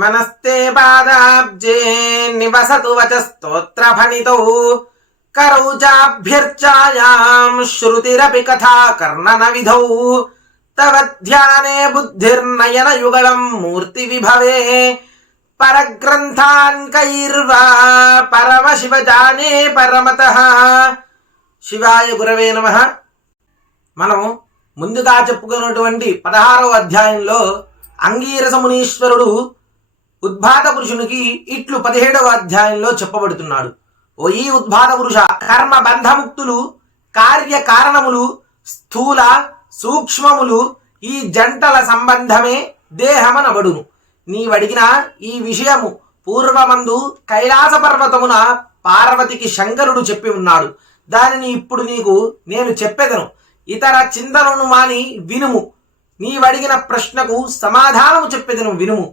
మనస్తే పాదాబ్జే నివసతు వచస్తోత్రఫణితౌ కరౌ చాభ్యర్చాయాం శృతిరపి కథా కర్ణన విధౌ తవ ధ్యానే బుద్ధిర్నయన యుగళం మూర్తి విభవే పరగ్రంథాన్ కైర్వా పరమ శివ జానే పరమతః. శివాయ గురవే నమః. మనం ముందుగా చెప్పుకున్నటువంటి 16వ అధ్యాయంలో అంగీరస మునీశ్వరుడు ఉద్భాత పురుషునికి ఇట్లు 17వ అధ్యాయంలో చెప్పబడుతున్నాడు. ఓ ఈ ఉద్భాత పురుష, కర్మ బంధముక్తులు, కార్యకారణములు, స్థూల సూక్ష్మములు ఈ జంటల సంబంధమే దేహమనబడును. నీవడిగిన ఈ విషయము పూర్వమందు కైలాస పర్వతమున పార్వతికి శంకరుడు చెప్పి ఉన్నాడు. దానిని ఇప్పుడు నీకు నేను చెప్పెదను. ఇతర చింతనను మాని వినుము. నీవడిగిన ప్రశ్నకు సమాధానము చెప్పెదను వినుము.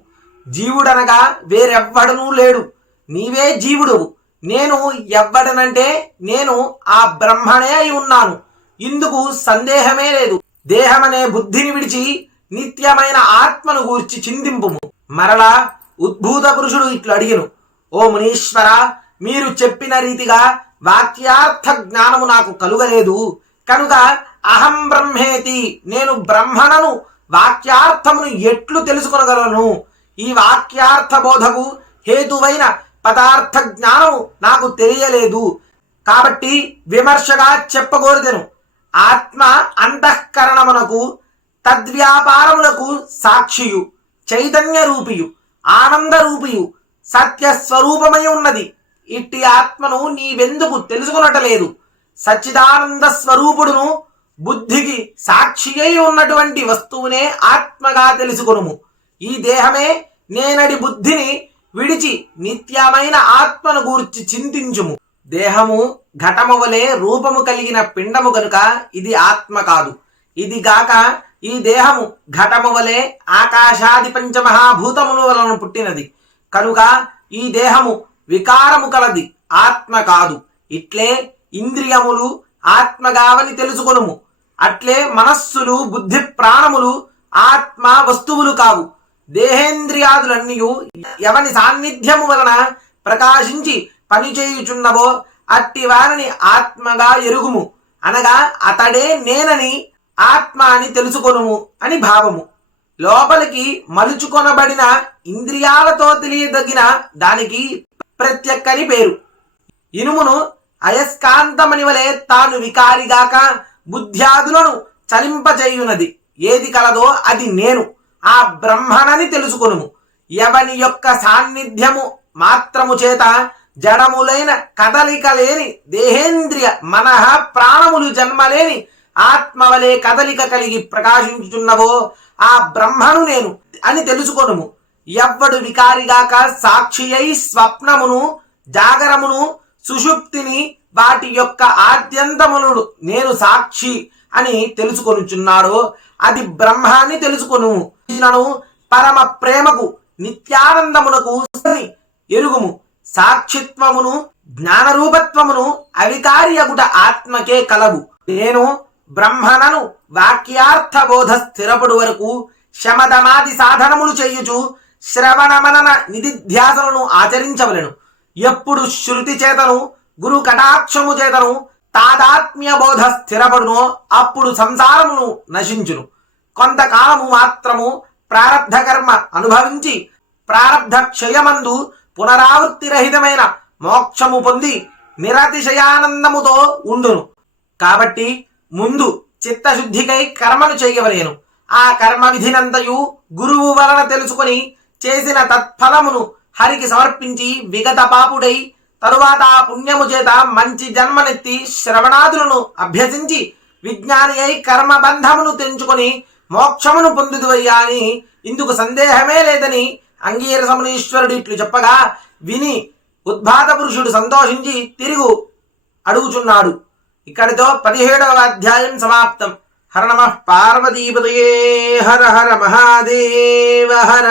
జీవుడనగా వేరెవ్వడనూ లేడు, నీవే జీవుడువు. నేను ఎవ్వడనంటే నేను ఆ బ్రహ్మనే అయి ఉన్నాను. ఇందుకు సందేహమే లేదు. దేహమనే బుద్ధిని విడిచి నిత్యమైన ఆత్మను గూర్చి చిందింపుము. మరలా ఉద్భూత పురుషుడు ఇట్లు అడిగెను, ఓ మునీశ్వర, మీరు చెప్పిన రీతిగా వాక్యార్థ జ్ఞానము నాకు కలుగలేదు కనుక అహం బ్రహ్మేతి, నేను బ్రహ్మణను వాక్యార్థమును ఎట్లు తెలుసుకొనగలను? ఈ వాక్యార్థ బోధకు హేతువైన పదార్థ జ్ఞానము నాకు తెలియలేదు. కాబట్టి విమర్శగా చెప్పగోరుదెను. ఆత్మ అంతఃకరణమునకు తద్వ్యాపారములకు సాక్షియు, చైతన్య రూపియు, ఆనంద రూపియు, సత్యస్వరూపమై ఉన్నది. ఇట్టి ఆత్మను నీవెందుకు తెలుసుకునటలేదు? సచ్చిదానంద స్వరూపుడును బుద్ధికి సాక్షి అయి ఉన్నటువంటి వస్తువునే ఆత్మగా తెలుసుకొనుము. ఈ దేహమే నేనడి బుద్ధిని విడిచి నిత్యమైన ఆత్మను గూర్చి చింతించుము. దేహము ఘటము వలె రూపము కలిగిన పిండము గనుక ఇది ఆత్మ కాదు. ఇది గాక ఈ దేహము ఘటము వలె ఆకాశాది పంచమహాభూతముల వలన పుట్టినది కనుక ఈ దేహము వికారము కలది, ఆత్మ కాదు. ఇట్లే ఇంద్రియములు ఆత్మగావని తెలుసుకొనుము. అట్లే మనస్సులు, బుద్ధి, ప్రాణములు ఆత్మ వస్తువులు కావు. దేహేంద్రియాదులన్నీ ఎవని సాన్నిధ్యము వలన ప్రకాశించి పనిచేయుచున్నవో అట్టి వారిని ఆత్మగా ఎరుగుము. అనగా అతడే నేనని, ఆత్మ అని తెలుసుకొనుము అని భావము. లోపలికి మలుచుకొనబడిన ఇంద్రియాలతో తెలియదగిన దానికి ప్రత్యక్కని పేరు. ఇనుమును అయస్కాంతమని వలె తాను వికారిగాక బుద్ధ్యాదులను చలింపచేయునది ఏది కలదో అది నేను, ఆ బ్రహ్మనని తెలుసుకొనుము. ఎవని యొక్క సాన్నిధ్యము మాత్రము చేత జడములైన కదలిక లేని దేహేంద్రియ మనః ప్రాణములు జన్మలేని ఆత్మవలే కదలిక కలిగి ప్రకాశించుచున్నవో ఆ బ్రహ్మను నేను అని తెలుసుకొనుము. ఎవ్వడు వికారిగాక సాక్షి అయి స్వప్నమును, జాగరమును, సుషుప్తిని వాటి యొక్క ఆద్యంతములను నేను సాక్షి అని తెలుసుకొనుచున్నాడో అది బ్రహ్మ అని తెలుసుకొనుము. ఈయనను పరమ ప్రేమకు నిత్యానందమునకు ఎరుగుము. సాక్షిత్వమును, జ్ఞానరూపత్వమును అవికార్యగుట ఆత్మకే కలవు. నేను బ్రహ్మనను వాక్యార్థ బోధ స్థిరపడు వరకు శమదమాది సాధనములు చేయుచు శ్రవణ మనన నిధిధ్యాసలను ఆచరించవలెను. ఎప్పుడు శృతి చేతను, గురు కటాక్షము చేతను తాదాత్మ్య బోధ స్థిరపడునో అప్పుడు సంసారమును నశించును. కొంతకాలము మాత్రము ప్రారబ్ధ కర్మ అనుభవించి ప్రారబ్ధ క్షయమందు పునరావృత్తి రహితమైన మోక్షము పొంది నిరతిశయానందముతో ఉండును. కాబట్టి ముందు చిత్తశుద్ధికై కర్మను చేయవలేను. ఆ కర్మ విధినంతయు గురువు వలన తెలుసుకొని చేసిన తత్ఫలమును హరికి సమర్పించి విగత పాపుడై తరువాత ఆ పుణ్యము చేత మంచి జన్మనెత్తి శ్రవణాదులను అభ్యసించి విజ్ఞాని అయి కర్మబంధమును తెంచుకొని మోక్షమును పొందుదువయ్యా అని ఇందుకు సందేహమే లేదని అంగీరస మునీశ్వరుడు ఇట్లు చెప్పగా విని ఉద్భాత పురుషుడు సంతోషించి తిరుగు అడుగుచున్నాడు. ఇక్కడితో 17వ అధ్యాయం సమాప్తం. హర నమః పార్వతీపతయే. హర హర మహాదేవ హర.